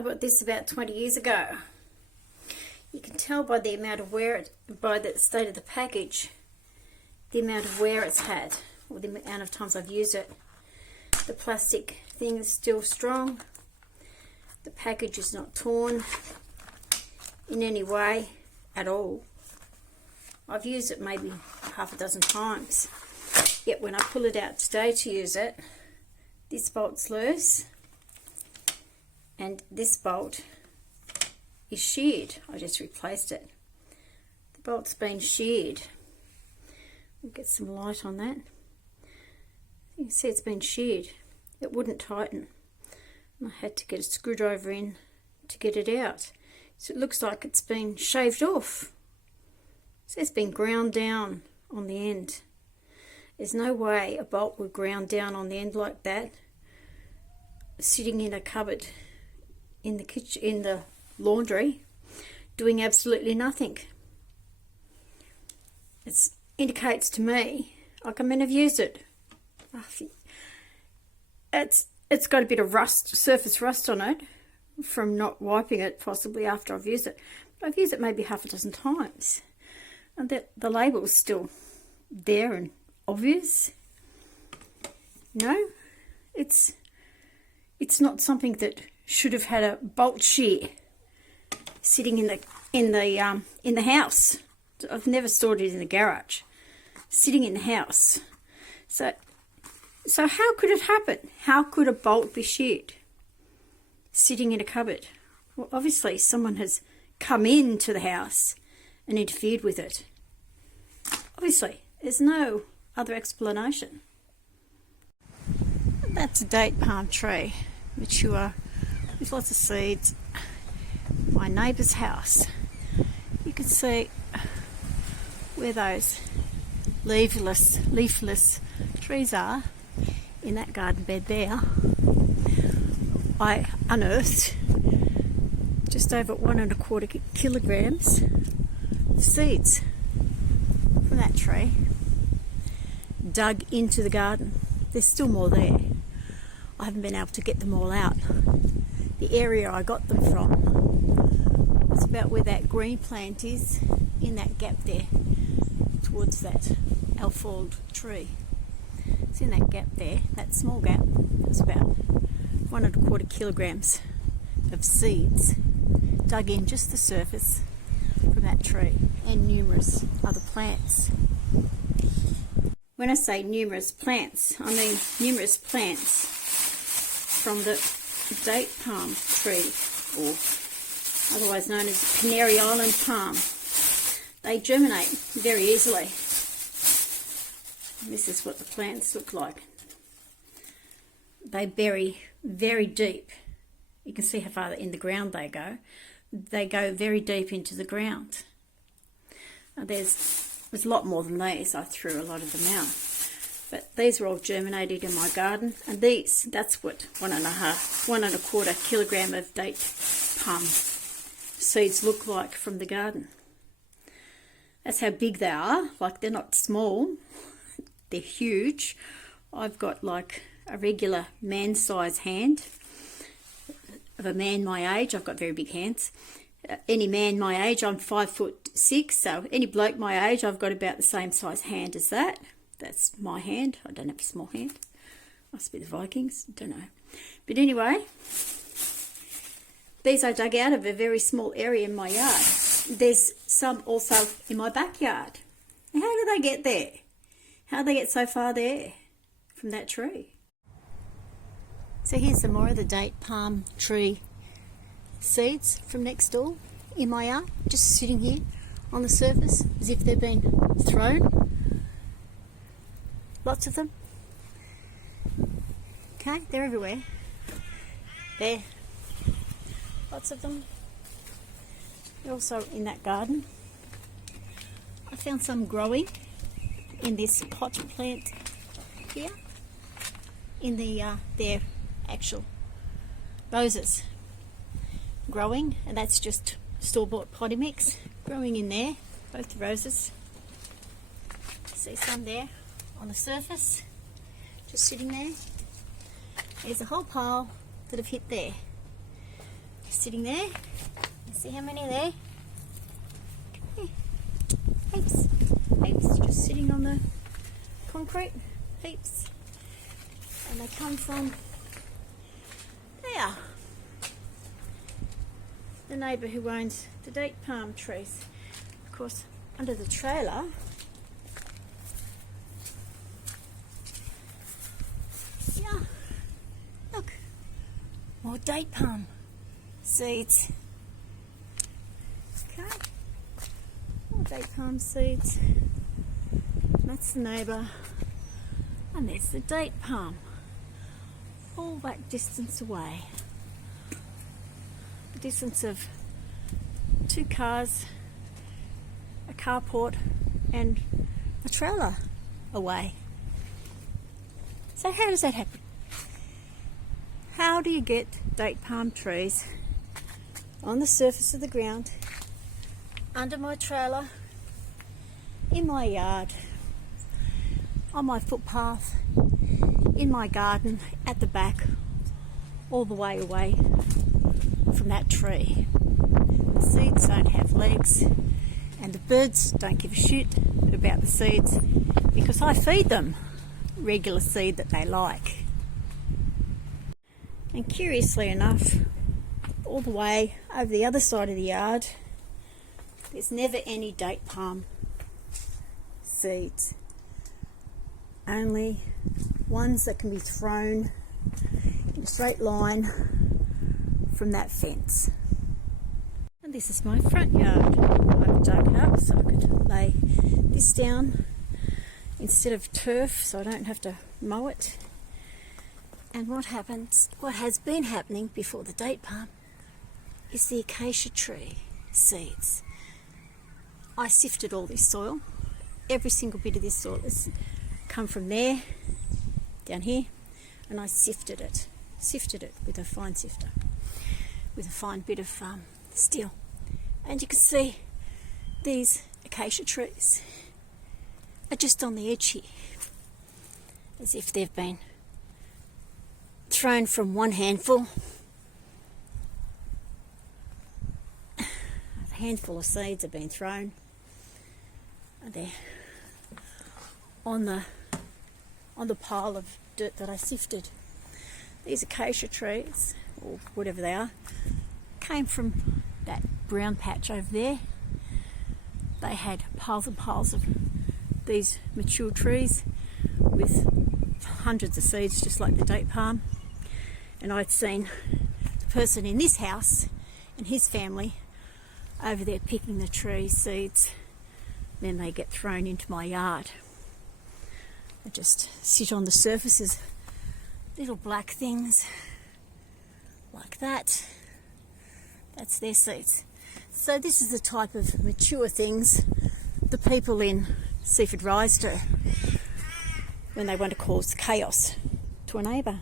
I bought this about 20 years ago. You can tell by the amount of wear, by the state of the package, the amount of wear it's had, or the amount of times I've used it. The plastic thing is still strong. The package is not torn in any way at all. I've used it maybe half a dozen times. Yet when I pull it out today to use it, this bolt's loose and this bolt is sheared. I just replaced it. The bolt's been sheared. We'll get some light on that. You can see it's been sheared. It wouldn't tighten. I had to get a screwdriver in to get it out. So it looks like it's been shaved off. So it's been ground down on the end. There's no way a bolt would ground down on the end like that, sitting in a cupboard in the kitchen, in the laundry, doing absolutely nothing. It indicates to me, like I mean, I've used it. It's got a bit of rust, surface rust on it from not wiping it possibly after I've used it. But I've used it maybe half a dozen times. And the label's still there and obvious. No, it's not something that should have had a bolt shear sitting in the house. I've never stored it in the garage. Sitting in the house. So how could it happen? How could a bolt be sheared sitting in a cupboard? Well, obviously someone has come into the house and interfered with it. Obviously, there's no other explanation. That's a date palm tree, mature, with lots of seeds. My neighbour's house. You can see where those leafless trees are in that garden bed there. I unearthed just over 1¼ kilograms of seeds from that tree, dug into the garden. There's still more there. I haven't been able to get them all out. The area I got them from was about where that green plant is, in that gap there, towards that alford tree. It's in that gap there, that small gap. It was about 1¼ kilograms of seeds dug in just the surface from that tree, and numerous other plants. When I say numerous plants, I mean numerous plants from the date palm tree, or otherwise known as Canary Island palm. They germinate very easily. This is what the plants look like. They bury very deep. You can see how far in the ground they go. They go very deep into the ground. Now there's a lot more than these. I threw a lot of them out. But these were all germinated in my garden. And that's what 1¼ kilogram of date palm seeds look like from the garden. That's how big they are. Like, they're not small. They're huge. I've got like a regular man-size hand. Of a man my age, I've got very big hands. Any man my age, I'm 5'6", so any bloke my age, I've got about the same size hand as that. That's my hand. I don't have a small hand. Must be the Vikings. Don't know. But anyway, these I dug out of a very small area in my yard. There's some also in my backyard. How do they get there? How do they get so far there from that tree? So here's some more of the date palm tree seeds from next door in my yard, just sitting here on the surface as if they've been thrown. Lots of them. Okay, they're everywhere. There. Lots of them. They're also in that garden. I found some growing in this pot plant here, in the their actual roses growing, and that's just store-bought potting mix growing in there, both the roses. See some there on the surface, just sitting there. There's a whole pile that have hit there. sitting there. You see how many are there? Heaps. Heaps just sitting on the concrete. Heaps. And they come from there. The neighbour who owns the date palm trees. Of course, under the trailer, yeah, look, more date palm seeds. Okay, more date palm seeds. That's the neighbour, and there's the date palm. All that distance away. A distance of 2 cars, a carport and a trailer away. So how does that happen? How do you get date palm trees on the surface of the ground, under my trailer, in my yard, on my footpath, in my garden, at the back, all the way away from that tree? The seeds don't have legs, and the birds don't give a shit about the seeds because I feed them regular seed that they like. And curiously enough, all the way over the other side of the yard, there's never any date palm seeds. Only ones that can be thrown in a straight line from that fence. And this is my front yard. I've dug it up so I could lay this down instead of turf so I don't have to mow it. And what has been happening before the date palm is the acacia tree seeds. I sifted all this soil. Every single bit of this soil has come from there, down here, and I sifted it with a fine sifter, with a fine bit of steel. And you can see these acacia trees are just on the edge here, as if they've been thrown from one handful. A handful of seeds have been thrown, and they're on the pile of dirt that I sifted. These acacia trees, or whatever they are, came from that brown patch over there. They had piles and piles of these mature trees with hundreds of seeds, just like the date palm. And I'd seen the person in this house and his family over there picking the tree seeds. Then they get thrown into my yard. They just sit on the surfaces, little black things like that. That's their seeds. So this is the type of mature things the people in Seaford Rise do when they want to cause chaos to a neighbour.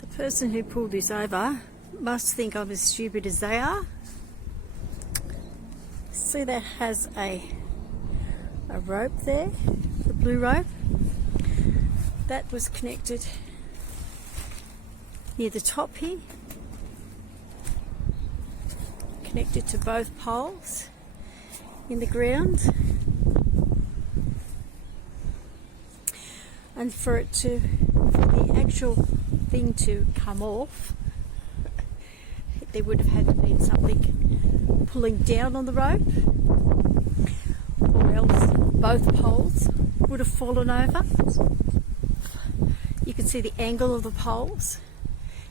The person who pulled this over must think I'm as stupid as they are. See, that has a rope there, the blue rope. That was connected near the top here, connected to both poles in the ground. And for the actual thing to come off, there would have had to be something pulling down on the rope, or else both poles would have fallen over. You can see the angle of the poles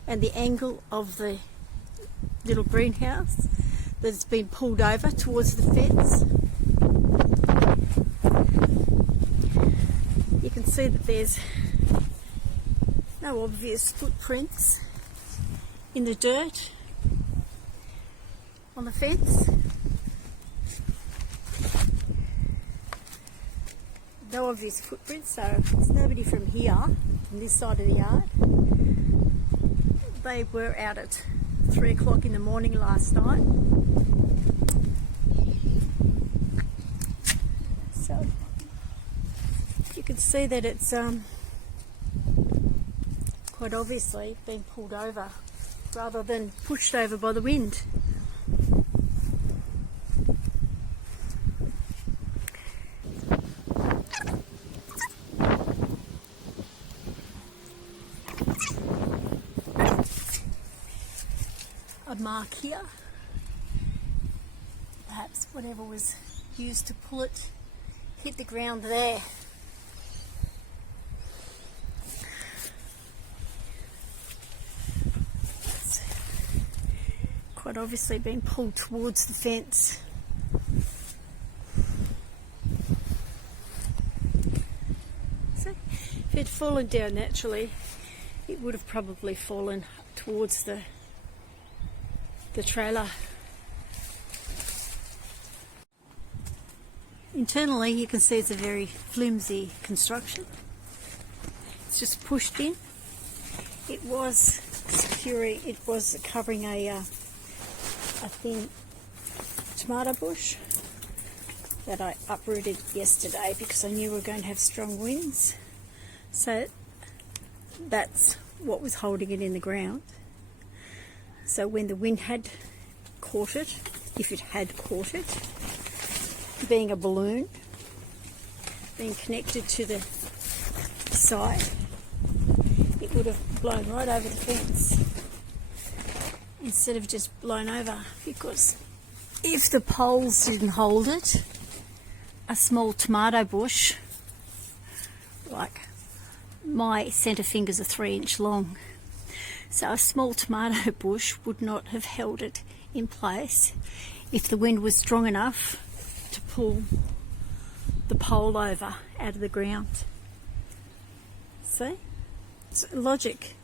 and the angle of the little greenhouse that's been pulled over towards the fence. You can see that there's no obvious footprints in the dirt on the fence. No obvious footprints, so there's nobody from here, from this side of the yard. They were out at 3 o'clock in the morning last night. So you can see that it's quite obviously been pulled over rather than pushed over by the wind. A mark here, perhaps whatever was used to pull it hit the ground there. It's quite obviously been pulled towards the fence. So if it had fallen down naturally, it would have probably fallen towards the trailer. Internally you can see it's a very flimsy construction. It's just pushed in. It was securing, it was covering a thin tomato bush that I uprooted yesterday because I knew we were going to have strong winds. So that's what was holding it in the ground. So when the wind had caught it, if it had caught it, being a balloon, being connected to the side, it would have blown right over the fence instead of just blown over, because if the poles didn't hold it, a small tomato bush, like my centre fingers are 3 inch long, so a small tomato bush would not have held it in place if the wind was strong enough to pull the pole over out of the ground. See? It's logic.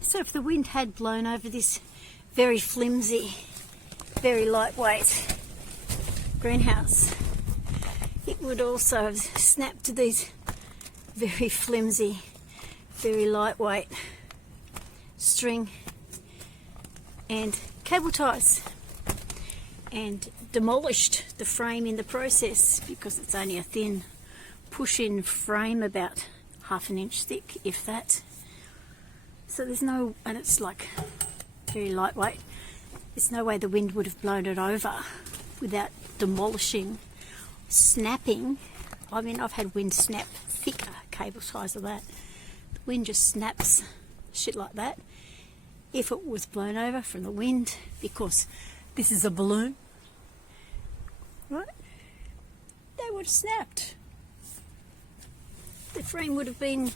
So if the wind had blown over this very flimsy, very lightweight greenhouse, it would also have snapped to these very flimsy, very lightweight string and cable ties and demolished the frame in the process, because it's only a thin push-in frame about 1/2 inch thick, if that. So there's no, and it's like very lightweight, there's no way the wind would have blown it over without demolishing, snapping. I mean, I've had wind snap thicker cable ties of that. The wind just snaps shit like that. If it was blown over from the wind, because this is a balloon, right? They would have snapped. The frame would have been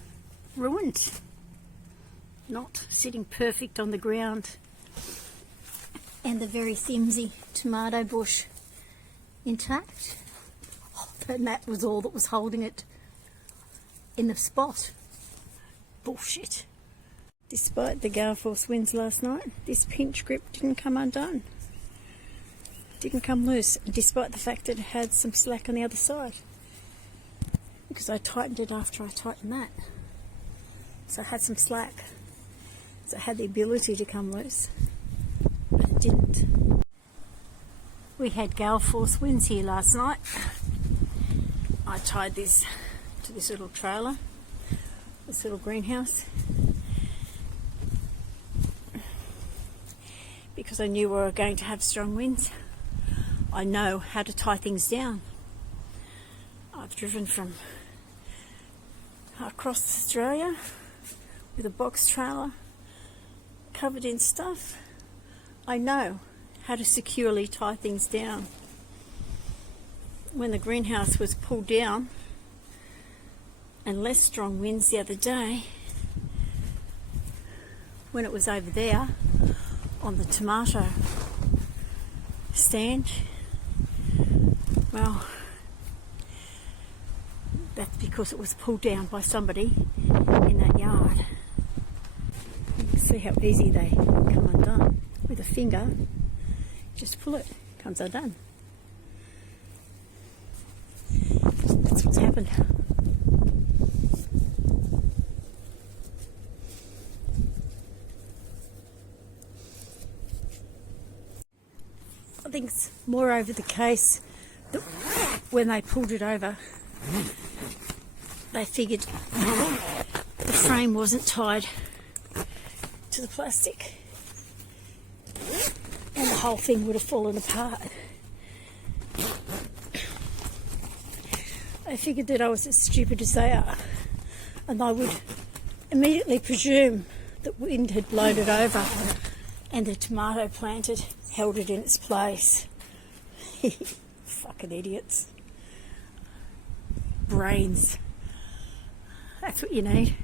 ruined, not sitting perfect on the ground, and the very flimsy tomato bush intact. And that was all that was holding it in the spot. Bullshit. Despite the gale force winds last night, this pinch grip didn't come undone. Didn't come loose, despite the fact that it had some slack on the other side. Because I tightened it after I tightened that. So I had some slack. So it had the ability to come loose, but it didn't. We had gale force winds here last night. I tied this to this little trailer, this little greenhouse, because I knew we were going to have strong winds. I know how to tie things down. I've driven from across Australia with a box trailer covered in stuff, I know how to securely tie things down. When the greenhouse was pulled down and less strong winds the other day, when it was over there on the tomato stand, well, that's because it was pulled down by somebody in that yard. You can see how easy they come undone. With a finger, just pull it, comes undone. That's what's happened. I think it's moreover the case that when they pulled it over, they figured the frame wasn't tied to the plastic and the whole thing would have fallen apart. They figured that I was as stupid as they are, and they would immediately presume that wind had blown it over and the tomato plant had held it in its place. Fucking idiots. Brains. That's what you need.